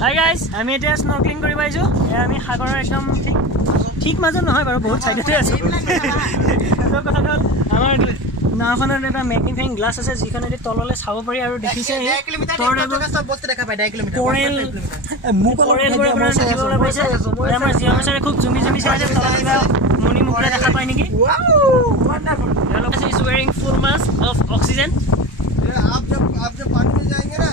hi guys আমি এটা স্নৰ্কলিং কৰি পাইছো আমি সাগৰৰ একদম ঠিক মাজত নহয় বাৰু বহুত সাইডতে আছে তো কথা হ'ল আমাৰ নাখনৰ এটা ম্যাগনিফাইং গ্লাস আছে যিখন এটি তললে চাব পাৰি আৰু দেখিছে সব বস্তু দেখা পায় 1 কিলোমিটাৰ কোৰেল পাইছে আমাৰ জিঅ'মেছাৰে খুব জুমি চাই আছে তললে মনি মুকৰা দেখা পায় নেকি wow wonderful is wearing full mask of oxygen आप जब पानी में जाएंगे ना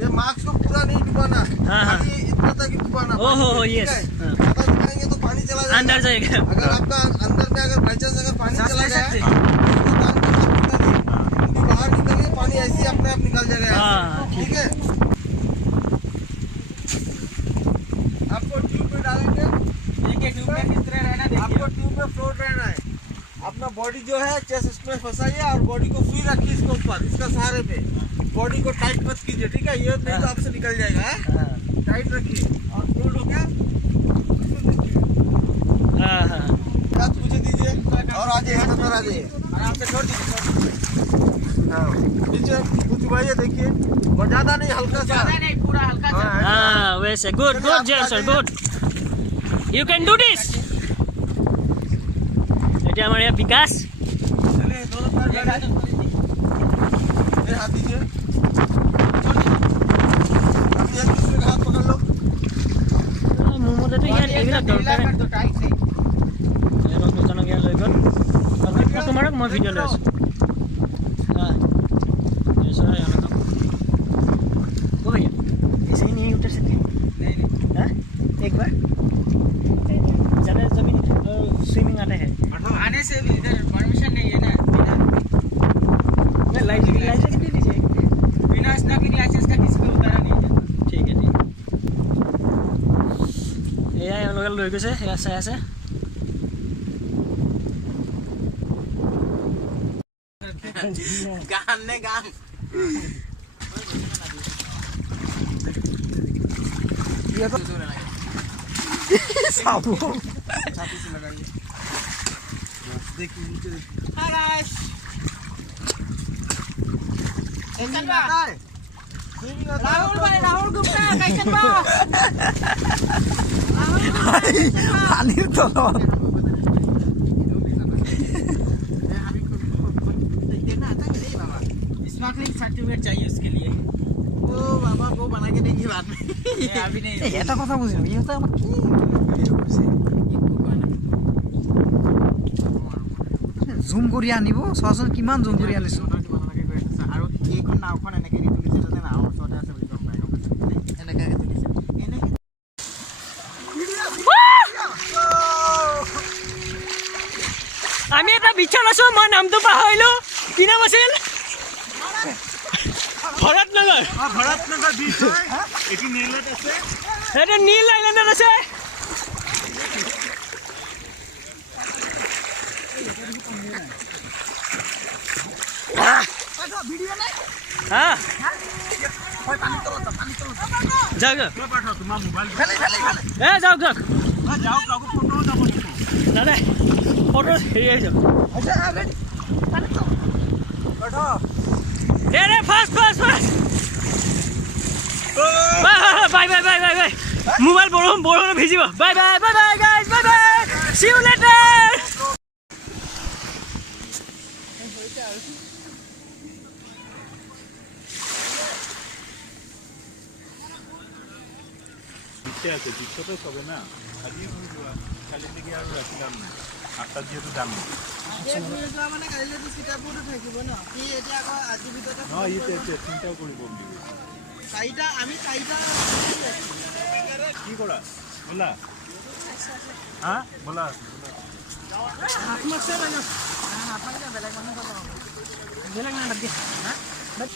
ये मास्क को पूरा नहीं डुबाना खाली इतना तक ही डुबाना ओहो यस ज्यादा डुबाएंगे तो पानी चला जाएगा अंदर जाएगा अगर आपका अंदर में अगर बाई चांस अगर पानी चला जाए तो बाहर निकलिए पानी ऐसे ही अपने आप निकल जाएगा ठीक है आपको ट्यूब में डालेंगे देखिए ट्यूब में किस तरह रहना देखिए आपको ट्यूब में फ्लोट रहना है अपना बॉडी जो है चेस्ट इसमें फंसाइए और बॉडी को फ्री रखिए इसके ऊपर इसका सहारे पे बॉडी को टाइट मत कीजिए ठीक है ये नहीं तो आपसे निकल जाएगा टाइट रखिए और फ्लोट हो गया हाथ मुझे दीजिए और आ जाइए अंदर आ जाइए आराम से छोड़ दीजिए नीचे कुछ भाई देखिए और ज्यादा नहीं हल्का सा नहीं पूरा हल्का सा हां वैसे गुड जय sir good you can do this এটা আমার ये विकास चलिए दोनों पैर बैठे मेरे हाथ दीजिए आप एक दूसरे का हाथ पकड़ लो মোমোতে তো ইয়াৰ এইবিলাক দৰকাৰ तो टाइट नहीं এবাৰ দুজনক ইয়াৰ লৈ গ'ল তোমাৰক মই ভিডিঅ' লৈ আছোঁ जैसा है ना वो भैया ऐसे ही नहीं उतर सकते नहीं हाँ एक बार ज़्यादा जमीन स्विमिंग आता है आने से भी इधर परमिशन नहीं है ना मैं लाइसेंस दे दीजिए बिना स्नॉर्कलिंग लाइसेंस का किसी को उतारा नहीं जाता ठीक है एया हम लोग লৈ গৈছে এয়া চাই আছে गान ने गान ये तो साबु छाती से लगाइए देखिए नीचे देखिए हाय गाइस स्विमिंग आता है राहुल गुप्ता कैसन बा पानी तो स्नॉर्कलिंग सर्टिफिकेट चाहिए उसके लिए ओ बाबा वो बना के देंगे बाद में अभी नहीं এটা কথা বুঝিনো এটা আমার কি জুম কৰি আনিব সজন কিমান জুম কৰি আনিছো আৰু এইখন নাওখন এনেকে দি তুলিছে যাতে নাও ওচৰতে আছে বুলি গম পাই এনেকে তুলিছে এনেকে আমি এটা বিছান আছো মই নামটো পাহৰিলো কি নাম আছিল ভৰতনগৰ ভৰতনগৰ বিচ হয় এটি নীলত আছে এটা নীল আইল্যান্ডত আছে ভিডিও নাই হ্যাঁ হয় পানী তলত যাওক যাওক পাঠা তোমাৰ মোবাইল ফেলে যাওক যাওক ফটো যাব দাদা ফটো হেৰি আহিছে আচ্ছা আৰে পানী তো পাঠা দে ফাস্ট বাই মোবাইল বৰষুণ ভিজিব bye guys bye see you later ইচ্ছা আছে বিশ্বতে চবে না আজি কালি থেকে আৰু ৰাখিলাম নাই আঠটা যিহেতু যাম মানে কাইলৈ চিটাবোৰটো থাকিব ন কি এতিয়া আকৌ আজিৰ ভিতৰতে নহয় এতিয়া চিন্তাও কৰিব চাৰিটা আমি চাৰিটা কি কৰা ব'লা হা ব'লা বেলেগ নাই